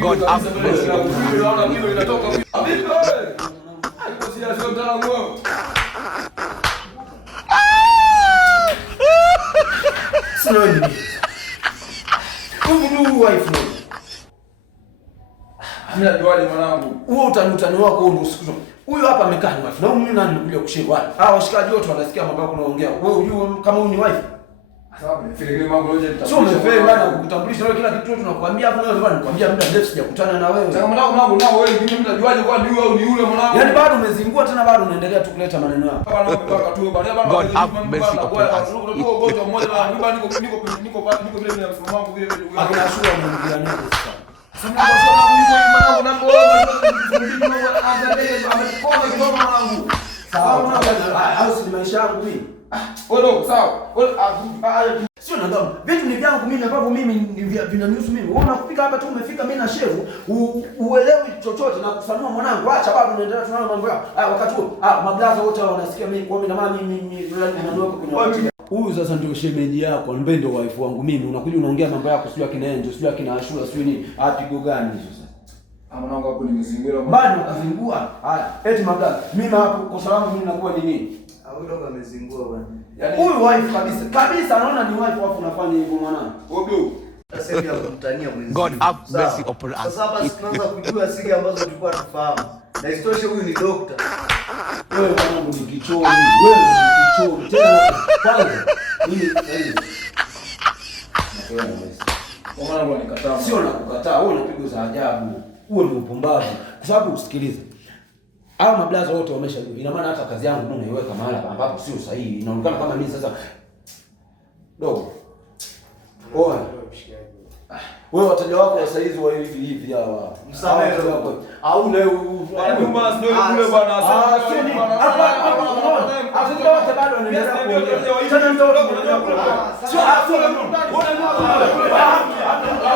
God have mercy. Mimi najuaje mwanangu? Wewe utanutani wako ndio usiku. Huyu hapa amekaa ni wife. Na huyu nani nikuja kushika wapi? Hao washikaji wote wanasikia mambo yako unaongea. Wewe unajua kama huyu ni wife? Sababu nifikirie mambo yote sio umefeli bana kukutambulisha wewe kila kitu tunakuambia hapo leo bana nikwambia muda mrefu sijakutana na wewe. Sasa mwanangu nao wewe mimi mtajuaje kwa ni huyo au ni yule mwanangu? Yaani bado umezingua tena bado unaendelea tu kuleta maneno yako. Baba naomba mpaka tu bana bana. God have mercy upon us. Ugonjwa mmoja na mimi niko vile vile msimamo wangu vile vile. Hakuna shule unaingia nayo sasa. Sasa mwanangu na mwanangu. Sawa mwanangu. Au si maisha yangu mimi. Wewe sawa. Sio nadamu. Vitu ni vyangu mimi ambavyo mimi vinanihusu mimi. Wewe unakufika hapa tu umefika mimi na shevu, uelewi chochote na kufanua mwanangu. Acha bado unaendelea tunao mambo yako. Wakati huo, mablaza wote wanasikia mimi kwa mimi na mama mimi naniweka kwenye wakati. Huyu sasa ndio shemeji yako, ambaye ndio wife wangu mimi. Unakuja unaongea mambo yako sio akina Angel, sio akina Ashura, sio nini? Pigo gani hizo sasa? Mwanangu hapo nimezingira bado kuzingua. Haya, eti mablaza. Mimi hapo kosa langu mimi nakuwa ni nini? Huyu ndo amezingua bwana. Yaani huyu wife kabisa. Kabisa anaona ni wife afu unafanya hivyo mwanangu. Obio. Sasa hivi kumtania mwenzi. God have mercy upon us. Sasa hapa tunaanza kujua siri ambazo tulikuwa tufahamu. Na isitoshe huyu ni doctor. Wewe mwanangu ni kichoni. Wewe ni kichoni. Tena kwanza hii nakuona mwezi. Mwanangu anikataa. Sio nakukataa. Wewe unapiga za ajabu. Wewe ni mpumbavu. Kwa sababu usikilize. Hao mablaza wote wameshajua. Ina maana hata kazi yangu mimi naiweka mahali ambapo sio sahihi. Inaonekana kama mimi sasa dogo. Oa. Wewe wateja wako wa saizi wa hivi hawa. Msamehe wako. Au na nyuma sio kule bwana. Sio ni. Hapa wote bado wanaendelea kuongea. Tena ndio unajua kule. Sio